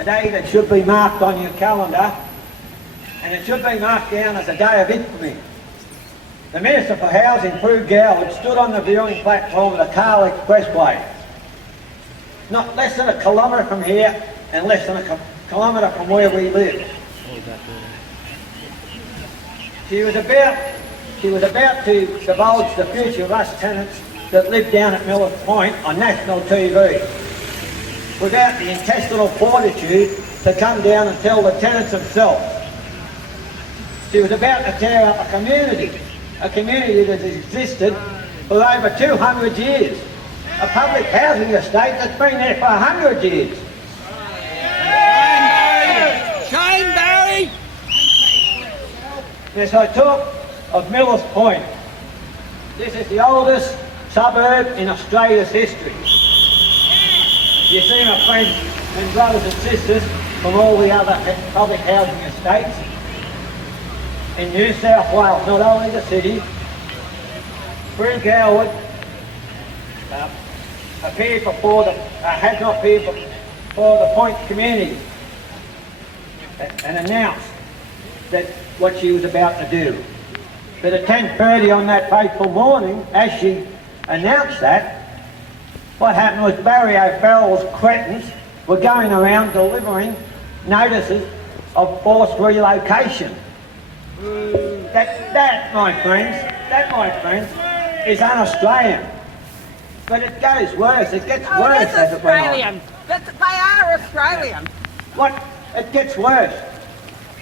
a day that should be marked on your calendar, and it should be marked down as a day of infamy. The Minister for Housing, Barney Gardner, stood on the viewing platform of the Carl Expressway, not less than a kilometre from here and less than a kilometre from where we live. She was about to divulge the future of us tenants that live down at Millers Point on national TV, without the intestinal fortitude to come down and tell the tenants themselves. She was about to tear up a community that has existed for over 200 years, a public housing estate that's been there for 100 years. Shame, Barry! Yes, I talk of Millers Point. This is the oldest suburb in Australia's history. You see my friends and brothers and sisters from all the other public housing estates in New South Wales, not only the city. Barney Gardner appeared before has not appeared before the Point community and announced that what she was about to do. But at 10:30 on that fateful morning, as she announced that, what happened was Barry O'Farrell's cretins were going around delivering notices of forced relocation. That, my friends, is un-Australian. But it goes worse. It gets worse as it went on. But they are Australian. What? It gets worse.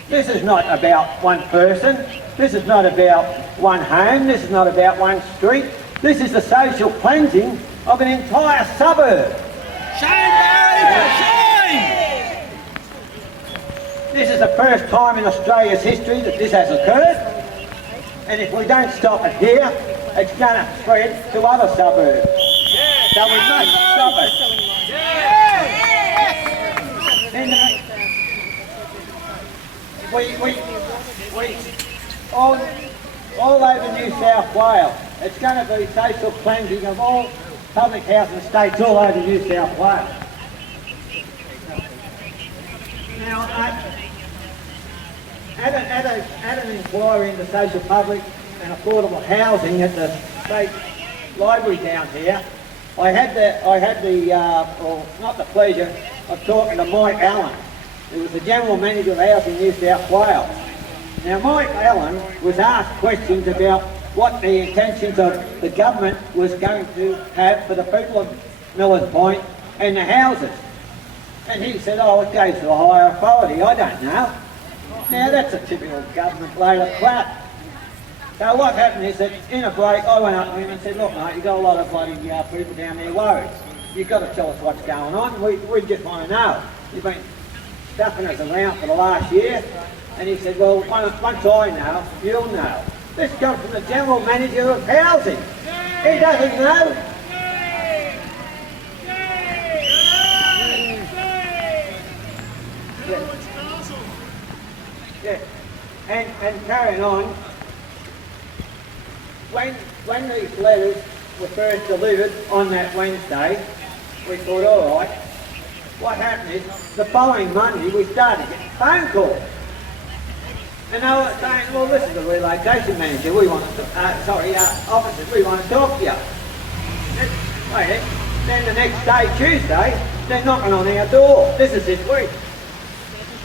This is not about one person. This is not about one home. This is not about one street. This is the social cleansing of an entire suburb. Shame, Barry! Shame! This is the first time in Australia's history that this has occurred. And if we don't stop it here, it's going to spread to other suburbs. So we must stop it. All over New South Wales, it's going to be social cleansing of all public housing estates all over New South Wales. Now, at an inquiry into social public and affordable housing at the State Library down here, I had the pleasure of talking to Mike Allen, who was the General Manager of Housing New South Wales. Now, Mike Allen was asked questions about what the intentions of the government was going to have for the people of Millers Point and the houses. And he said, oh, it goes to a higher authority. I don't know. Now, that's a typical government load of crap. So what happened is that in a break, I went up to him and said, look, mate, you've got a lot of bloody people down there worried. You've got to tell us what's going on. We just want to know. You've been stuffing us around for the last year. And he said, well, once I know, you'll know. This comes from the General Manager of Housing. He doesn't know. Yeah. And carrying on, when these letters were first delivered on that Wednesday, we thought, all right. What happened is, the following Monday, we started getting phone calls. And they were saying, well, this is the relocation manager, we want to, officers, we want to talk to you. Then the next day, Tuesday, they're knocking on our door. This is this week.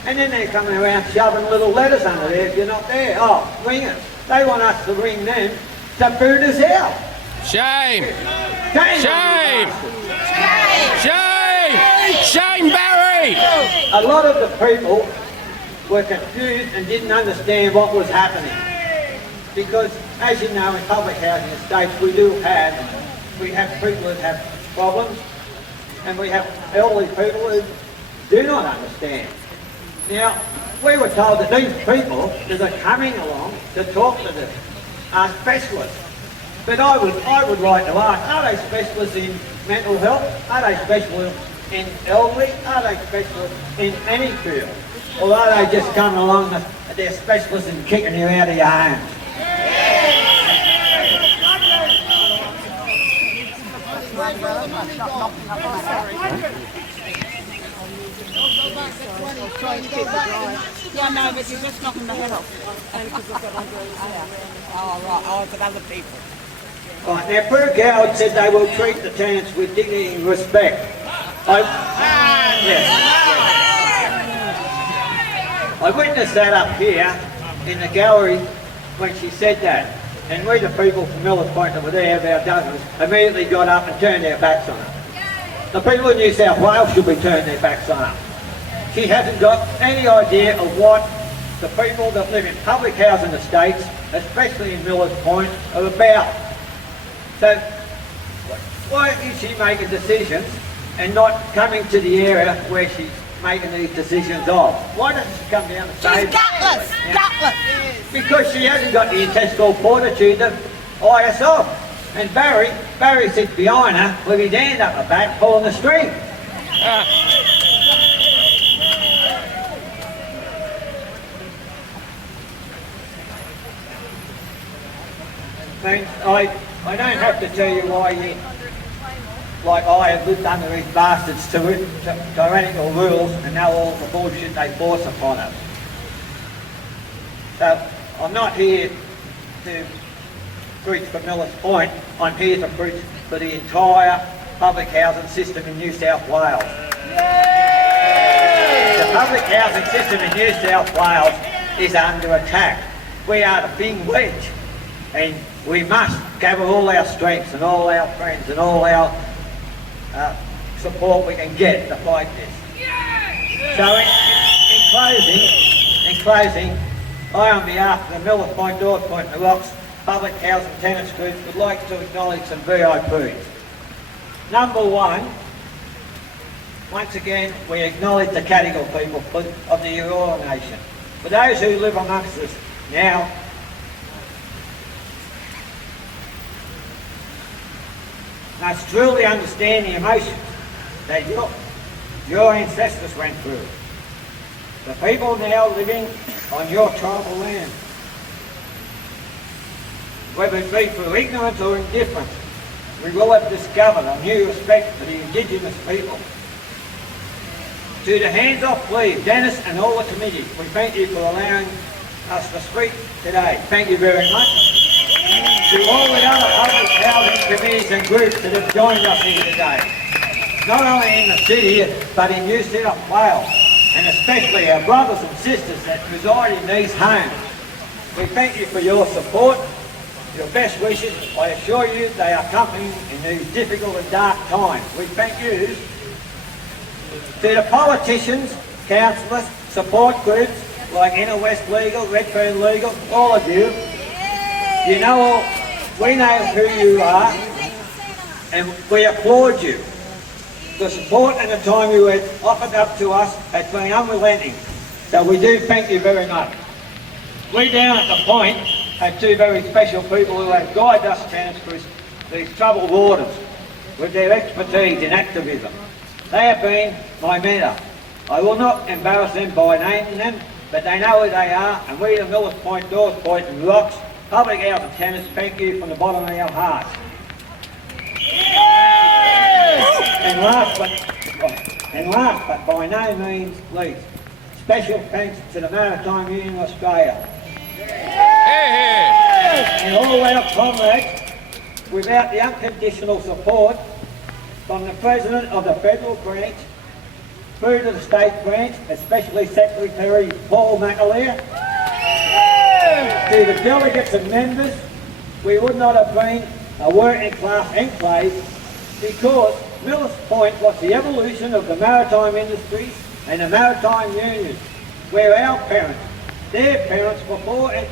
And then they're coming around shoving little letters under there if you're not there. Oh, ring us. They want us to ring them to boot us out. Shame! Shame! Shame! Shame, Barry! A lot of the people were confused and didn't understand what was happening. Because, as you know, in public housing estates, we have people who have problems, and we have elderly people who do not understand. Now, we were told that these people that are coming along to talk to them are specialists. But I would like to ask, are they specialists in mental health? Are they specialists in elderly? Are they specialists in any field? Or are they just coming along that they're specialists in kicking you out of your homes? Yeah, no, but you're just knocking the head off. And because we've got oh, right. Oh, but other people. Right, now, Barney Gardner said they will treat the tenants with dignity and respect. I witnessed that up here in the gallery when she said that. And we, the people from Millers Point that were there, about dozens, immediately got up and turned their backs on her. The people of New South Wales should be turning their backs on her. She hasn't got any idea of what the people that live in public housing estates, especially in Millers Point, are about. So, why is she making decisions and not coming to the area where she's making these decisions of? Why doesn't she come down and say... She's gutless! Yeah. Gutless! Because she hasn't got the intestinal fortitude to eye us off. And Barry sits behind her with his hand up her back pulling the string. I don't have to tell you why you, like I have lived under these bastards' tyrannical rules and know all the bullshit they force upon us. So I'm not here to preach for Millers Point, I'm here to preach for the entire public housing system in New South Wales. The public housing system in New South Wales is under attack. We are the big wedge, and we must gather all our strengths and all our friends and all our support we can get to fight this. So in closing, I, on behalf of the Millers Point, North Point and the Rocks Public Housing Tenants Group, would like to acknowledge some VIPs. Number one, once again, we acknowledge the Cadigal people of the Eora Nation. For those who live amongst us now, must truly understand the emotions that your ancestors went through. The people now living on your tribal land, whether it be through ignorance or indifference, we will have discovered a new respect for the Indigenous people. To the hands-off plea, Dennis and all the committees, we thank you for allowing us to speak today. Thank you very much. To all the other public housing committees and groups that have joined us here today, not only in the city, but in New South Wales, and especially our brothers and sisters that reside in these homes. We thank you for your support, your best wishes. I assure you they are accompanying in these difficult and dark times. We thank you. To the politicians, councillors, support groups like Inner West Legal, Redfern Legal, all of you, you know, we know who you are and we applaud you. The support and the time you have offered up to us has been unrelenting. So we do thank you very much. We down at the Point have two very special people who have guided us tenants through these troubled waters with their expertise in activism. They have been my mentor. I will not embarrass them by naming them, but they know who they are, and we the Millers Point, North Point and Rocks public housing tenants thank you from the bottom of our hearts. And last but by no means least, special thanks to the Maritime Union of Australia. And all our comrades, without the unconditional support from the President of the Federal Branch through to the State Branch, especially Secretary Paul McAleer, to the delegates and members, we would not have been a working class enclave, because Millers Point was the evolution of the maritime industries and the maritime unions, where our parents, their parents before and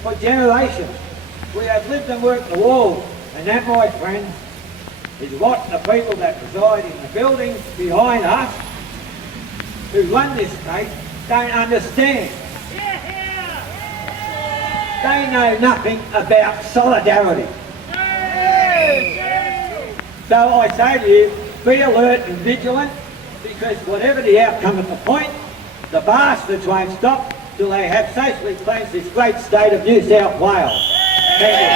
for generations, we have lived and worked the world, and that, my friends, is what the people that reside in the buildings behind us, who run this state, don't understand. They know nothing about solidarity. So I say to you, be alert and vigilant, because whatever the outcome of the Point, the bastards won't stop till they have socially cleansed this great state of New South Wales. Thank you.